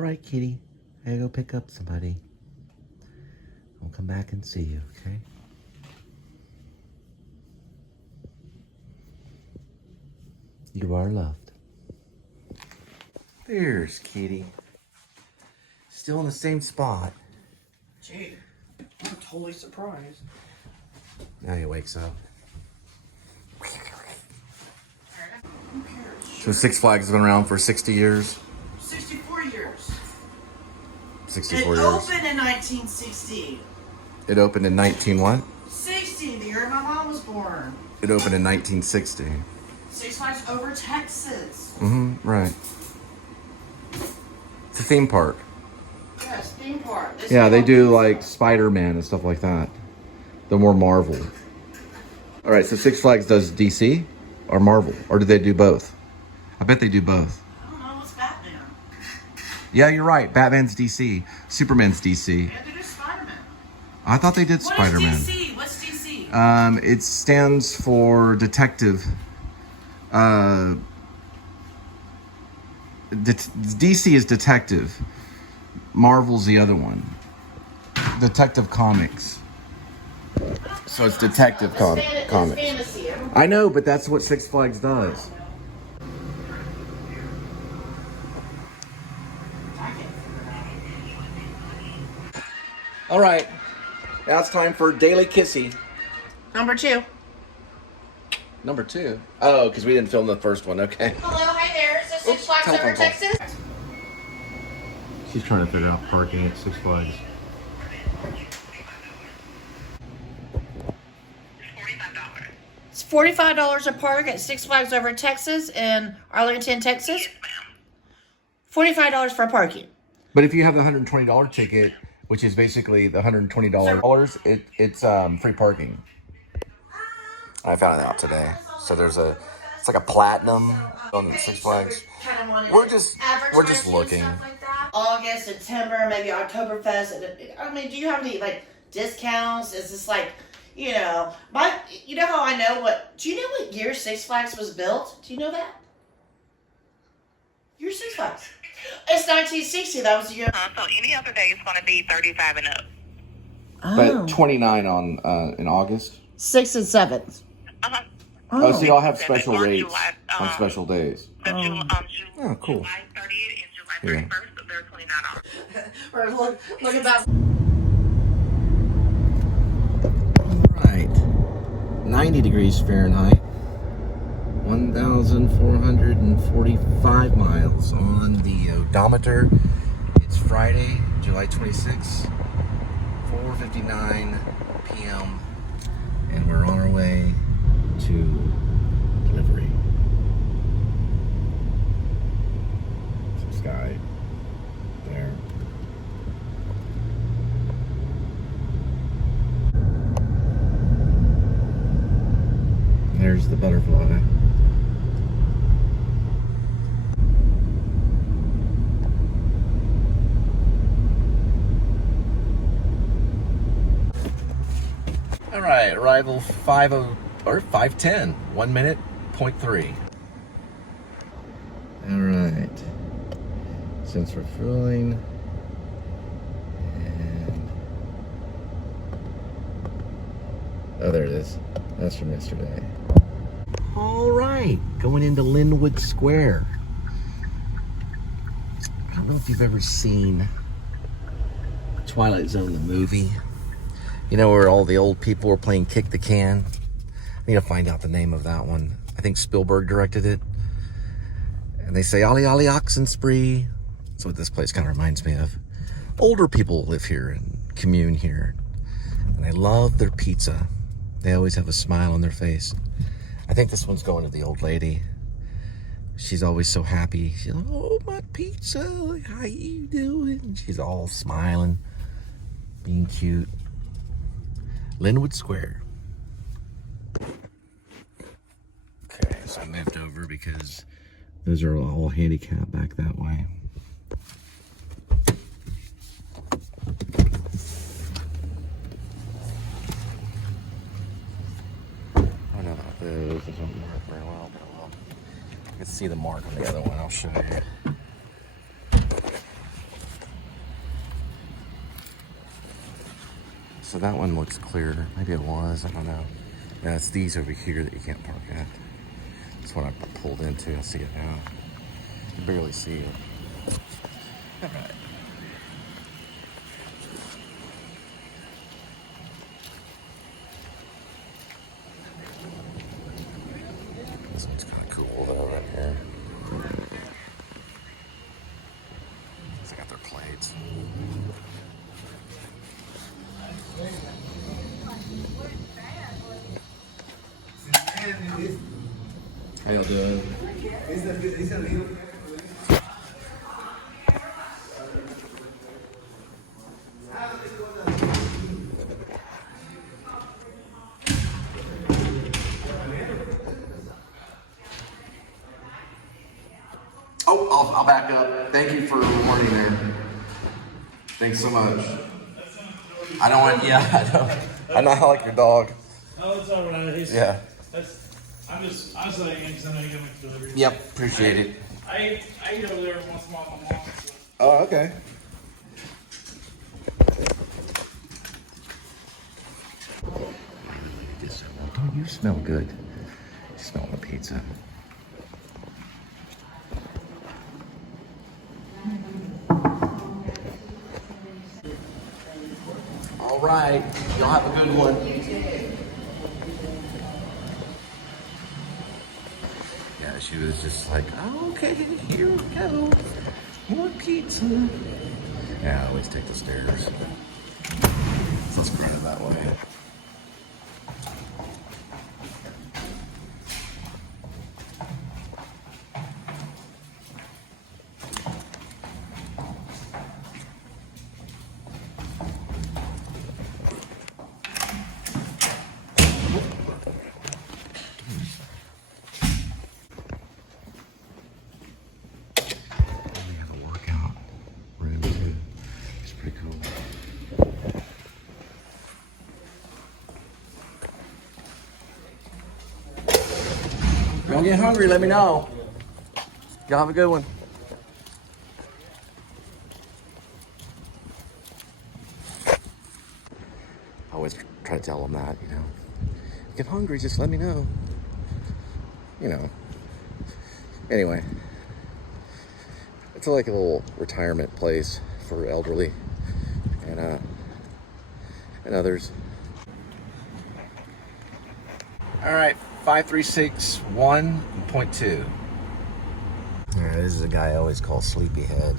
All right, kitty. I gotta go pick up somebody. I'll come back and see you, okay? You are loved. There's kitty. Still in the same spot. Gee, I'm totally surprised. Now he wakes up. So Six Flags has been around for 60 years. 64 years. 64 it years. It opened in 1960. It opened in 19 what? 60, the year my mom was born. It opened in 1960. Six Flags over Texas. Mm-hmm, right. It's a theme park. Yes, theme park. Yeah, they do like Spider-Man and stuff like that. They're more Marvel. All right, so Six Flags does DC or Marvel, or do they do both? I bet they do both. I don't know, it's Batman. Yeah, you're right. Batman's DC. Superman's DC. Yeah, they do Spider-Man. I thought they did Spider-Man. What is DC? What's DC? It stands for detective. DC is detective. Marvel's the other one. Detective Comics. So it's Detective Comics. Fantasy. I know, but that's what Six Flags does. All right, now it's time for Daily Kissy. Number 2. Number 2? Oh, because we didn't film the first one. Okay. Hello, hi there. Is this Six Flags over Texas? She's trying to figure out parking at Six Flags. It's $45 a park at Six Flags over Texas in Arlington, Texas. $45 for parking. But if you have the $120 ticket, which is basically the $120, it's free parking. I found it out today. So it's like a platinum on the Six Flags. We're just looking. August, September, maybe Oktoberfest. I mean, do you have any like discounts? Is this like, you know how I know do you know what year Six Flags was built? Do you know that? Year Six Flags. It's 1960. That was the year. So any other day is going to be 35 and up. But 29 in August. 6th and 7th. Uh-huh. Oh, so y'all have special On rates July, on special days. Oh, cool. July 30th and July 31st, so they're $29. Or look at that. Right. 90 degrees Fahrenheit. 1,445 miles on the odometer. It's Friday, July 26th, 4:59 p.m. and we're on our way to delivery. Some sky there. There's the butterfly. All right, arrival 5:10, 1 minute, 0.3. All right, since we're fueling, and oh, there it is. That's from yesterday. All right, going into Linwood Square. I don't know if you've ever seen Twilight Zone, the movie. You know where all the old people were playing kick the can? I need to find out the name of that one. I think Spielberg directed it. And they say, "Ollie, ollie, oxen spree." That's what this place kind of reminds me of. Older people live here and commune here. And I love their pizza. They always have a smile on their face. I think this one's going to the old lady. She's always so happy. She's like, "Oh, my pizza, how you doing?" She's all smiling, being cute. Linwood Square. Okay, so I moved over because those are all handicapped back that way. I don't know about those. It doesn't work very well, but I can see the mark on the other one. I'll show you. So that one looks clear. Maybe it was, I don't know. Yeah, it's these over here that you can't park at. That's what I pulled into. I see it now. You can barely see it. All right. This one's kind of cool though, right here. They got their plates. How y'all doing? Oh, I'll back up. Thank you for warning there. Thanks so much. I don't want, yeah, I know I like your dog. Oh, it's all right. I'm just letting you because I know you're gonna make delivery. Yep, appreciate it. I eat over there once in a while with my mom. So. Oh, okay. Don't you smell good? You smell the pizza. All right, y'all have a good one. Yeah, she was just like, oh, okay, here we go. More pizza. Yeah, I always take the stairs. So let's grind it that way. Y'all get hungry, let me know. Y'all have a good one. I always try to tell them that, you know. Get hungry, just let me know. You know. Anyway. It's like a little retirement place for elderly and others. All right. 5361.2. Yeah, this is a guy I always call Sleepyhead.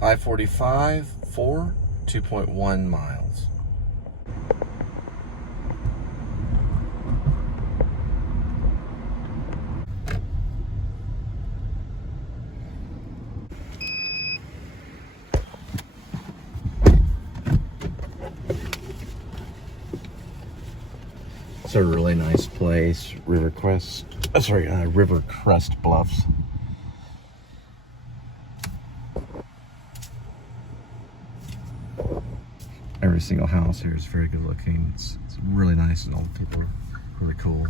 .45, 4, 2.1 miles. It's a really nice place, River Crest Bluffs. Every single house here is very good looking. It's really nice and all the people are really cool.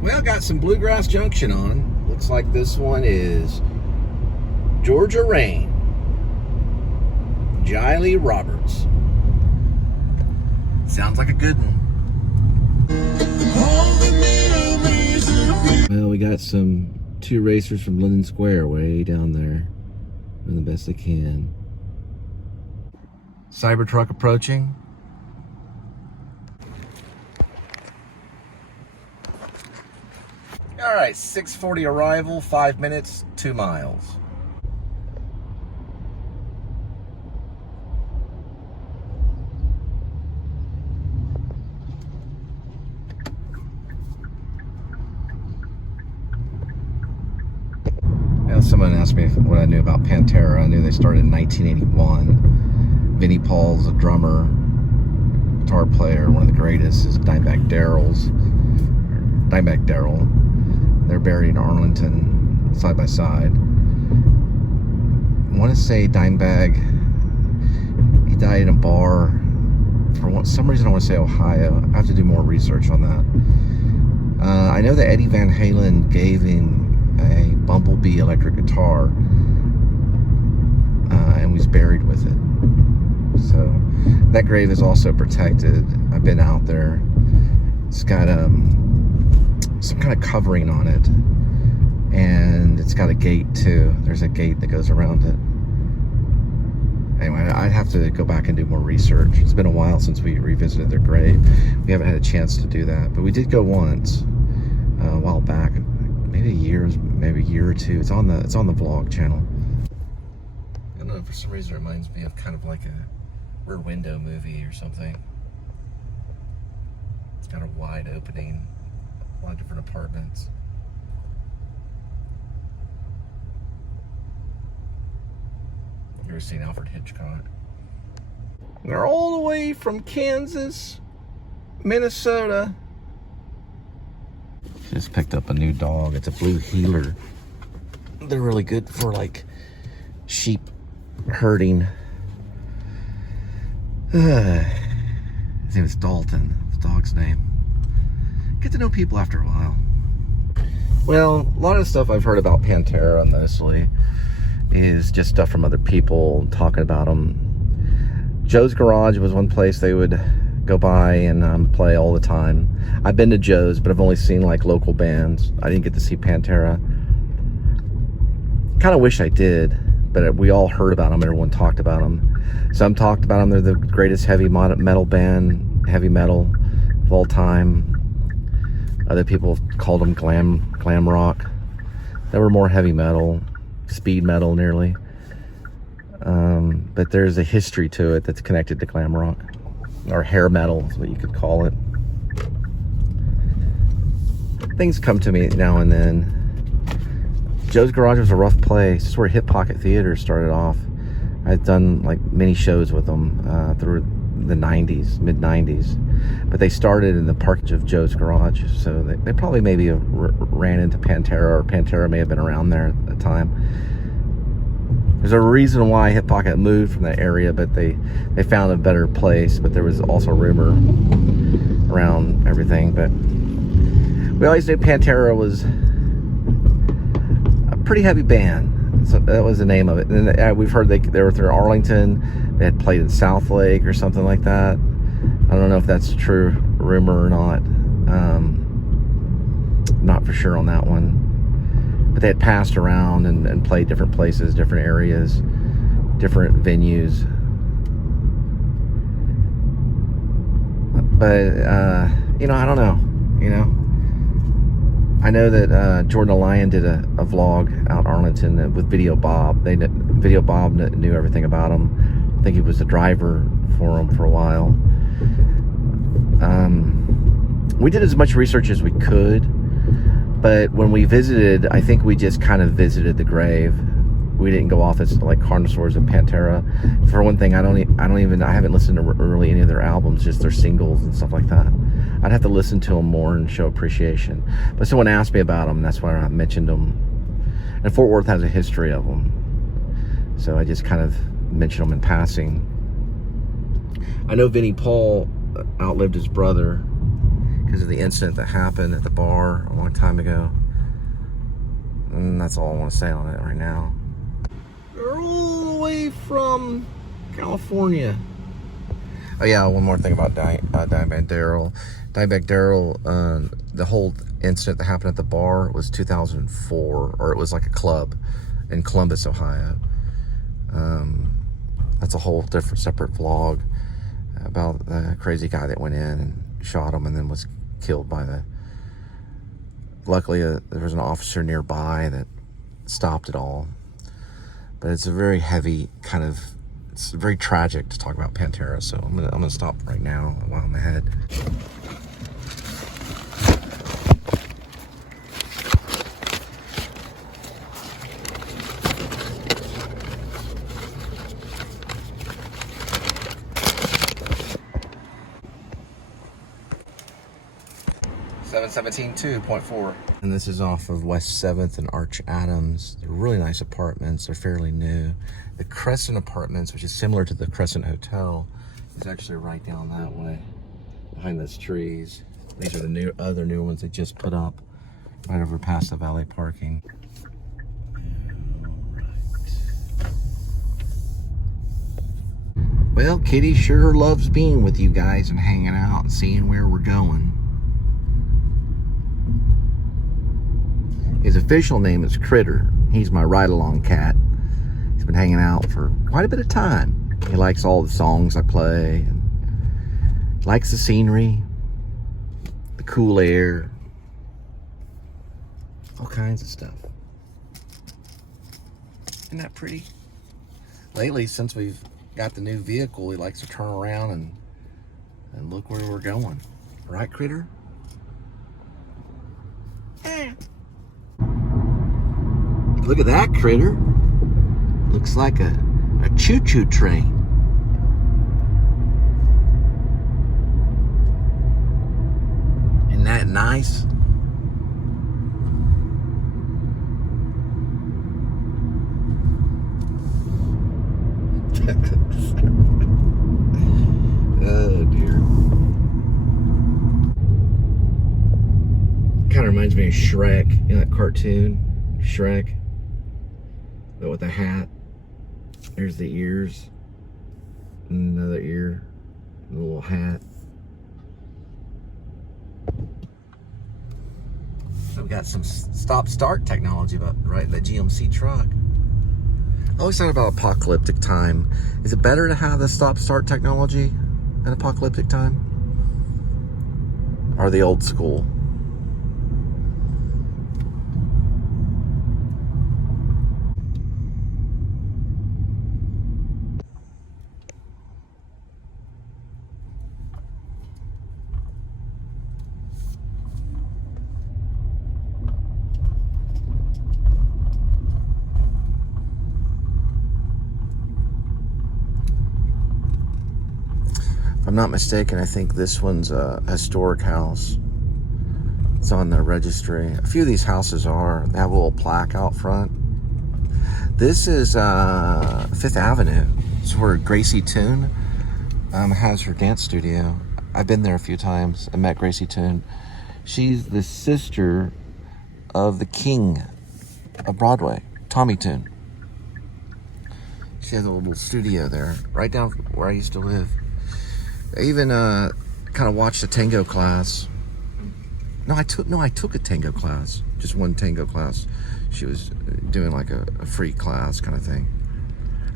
Well, got some Bluegrass Junction on. Looks like this one is Georgia Rain. Jiley Roberts. Sounds like a good one. Well, we got two racers from Linden Square way down there. Doing the best they can. Cybertruck approaching. All right, 6:40 arrival, 5 minutes, 2 miles. Someone asked me what I knew about Pantera. I knew they started in 1981. Vinnie Paul's a drummer, guitar player, one of the greatest is Dimebag Darrell. They're buried in Arlington, side by side. I want to say Dimebag, he died in a bar. For some reason I want to say Ohio. I have to do more research on that. I know that Eddie Van Halen gave him a Bumblebee electric guitar, and was buried with it. So that grave is also protected. I've been out there. It's got some kind of covering on it, and it's got a gate too. There's a gate that goes around it. Anyway, I'd have to go back and do more research. It's been a while since we revisited their grave. We haven't had a chance to do that, but we did go once a while back, maybe a year or two. It's on the vlog channel. I don't know, for some reason it reminds me of kind of like a Rear Window movie or something. It's got a wide opening, a lot of different apartments. You ever seen Alfred Hitchcock? They're all the way from Kansas, Minnesota. Just picked up a new dog. It's a blue heeler. They're really good for like sheep herding. His name is Dalton, the dog's name. Get to know people after a while. Well, a lot of the stuff I've heard about Pantera mostly is just stuff from other people talking about them. Joe's Garage was one place they would go by and play all the time. I've been to Joe's, but I've only seen like local bands. I didn't get to see Pantera. Kind of wish I did, but we all heard about them. Everyone talked about them. Some talked about them. They're the greatest heavy metal band, heavy metal of all time. Other people called them glam rock. They were more heavy metal, speed metal nearly. But there's a history to it that's connected to glam rock, or hair metal is what you could call it. Things come to me now and then. Joe's Garage was a rough place. It's where Hip Pocket Theater started off. I'd done like many shows with them through the 90s, mid 90s, but they started in the parking of Joe's Garage, so they probably maybe ran into Pantera, or Pantera may have been around there at the time. There's a reason why Hip Pocket moved from that area, but they found a better place. But there was also rumor around everything. But we always knew Pantera was a pretty heavy band. So that was the name of it. And then we've heard they were through Arlington. They had played in South Lake or something like that. I don't know if that's a true rumor or not. Not for sure on that one. But they had passed around and played different places, different areas, different venues. But, I don't know, I know that Jordan the Lion did a vlog out in Arlington with Video Bob. Video Bob knew everything about him. I think he was the driver for him for a while. We did as much research as we could. But when we visited, I think we just kind of visited the grave. We didn't go off as like connoisseurs of Pantera. For one thing, I haven't listened to really any of their albums, just their singles and stuff like that. I'd have to listen to them more and show appreciation. But someone asked me about them, that's why I mentioned them. And Fort Worth has a history of them, so I just kind of mentioned them in passing. I know Vinnie Paul outlived his brother because of the incident that happened at the bar a long time ago. And that's all I want to say on it right now. They're all the way from California. Oh yeah, one more thing about Dimebag Darrell. Dimebag Darrell, the whole incident that happened at the bar was 2004, or it was like a club in Columbus, Ohio. That's a whole different separate vlog about the crazy guy that went in and shot him and then was killed by luckily there was an officer nearby that stopped it all. But it's a very heavy kind of, it's very tragic to talk about Pantera, so I'm gonna stop right now while I'm ahead. $717 2.4. And this is off of West 7th and Arch Adams. They're really nice apartments. They're fairly new. The Crescent Apartments, which is similar to the Crescent Hotel, is actually right down that way, behind those trees. These are the other new ones they just put up. Right over past the valet parking. Well, Kitty sure loves being with you guys and hanging out and seeing where we're going. His official name is Critter. He's my ride-along cat. He's been hanging out for quite a bit of time. He likes all the songs I play, and likes the scenery, the cool air, all kinds of stuff. Isn't that pretty? Lately, since we've got the new vehicle, he likes to turn around and look where we're going. Right, Critter? Look at that, Critter. Looks like a choo-choo train. Isn't that nice? Oh dear. Kind of reminds me of Shrek, you know that cartoon, Shrek, but with a hat. There's the ears, and another ear, and a little hat. So we got some stop-start technology about right the GMC truck. I always thought about apocalyptic time. Is it better to have the stop-start technology in apocalyptic time? Or the old school? If I'm not mistaken, I think this one's a historic house. It's on the registry. A few of these houses are. They have a little plaque out front. This is 5th Avenue. This is where Gracie Toon has her dance studio. I've been there a few times. I met Gracie Toon. She's the sister of the king of Broadway, Tommy Toon. She has a little studio there, right down where I used to live. I even kind of watched a tango class. I took a tango class, just one tango class. She was doing like a free class kind of thing.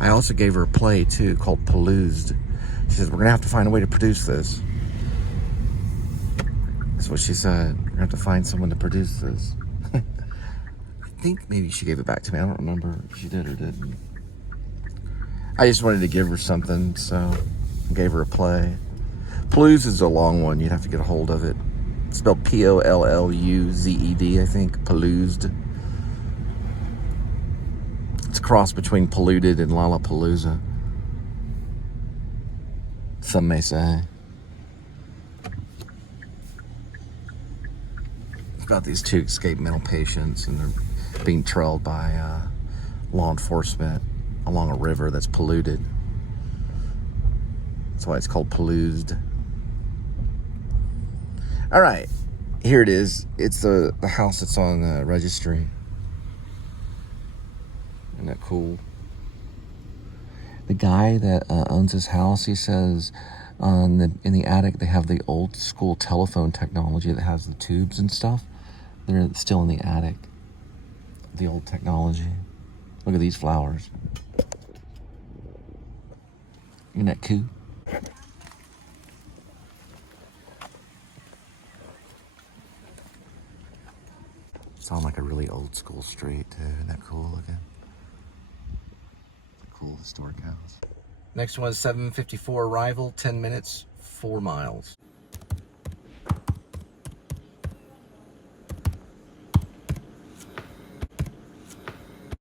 I also gave her a play too called Paloozed. She says, we're gonna have to find a way to produce this. That's what she said. We're gonna have to find someone to produce this. I think maybe she gave it back to me. I don't remember if she did or didn't. I just wanted to give her something, so I gave her a play. Paloozed is a long one. You'd have to get a hold of it. It's spelled P-O-L-L-U-Z-E-D, I think. Paloozed. It's a cross between polluted and Lollapalooza. Some may say. It's about these two escaped mental patients, and they're being trailed by law enforcement along a river that's polluted. That's why it's called Paloozed. All right, here it is. It's the house that's on the registry. Isn't that cool? The guy that owns this house, he says in the attic they have the old school telephone technology that has the tubes and stuff. They're still in the attic. The old technology. Look at these flowers. Isn't that cool? It's on like a really old school street too. Isn't that cool looking? It's a cool historic house. Next one is 7:54 arrival, 10 minutes, 4 miles.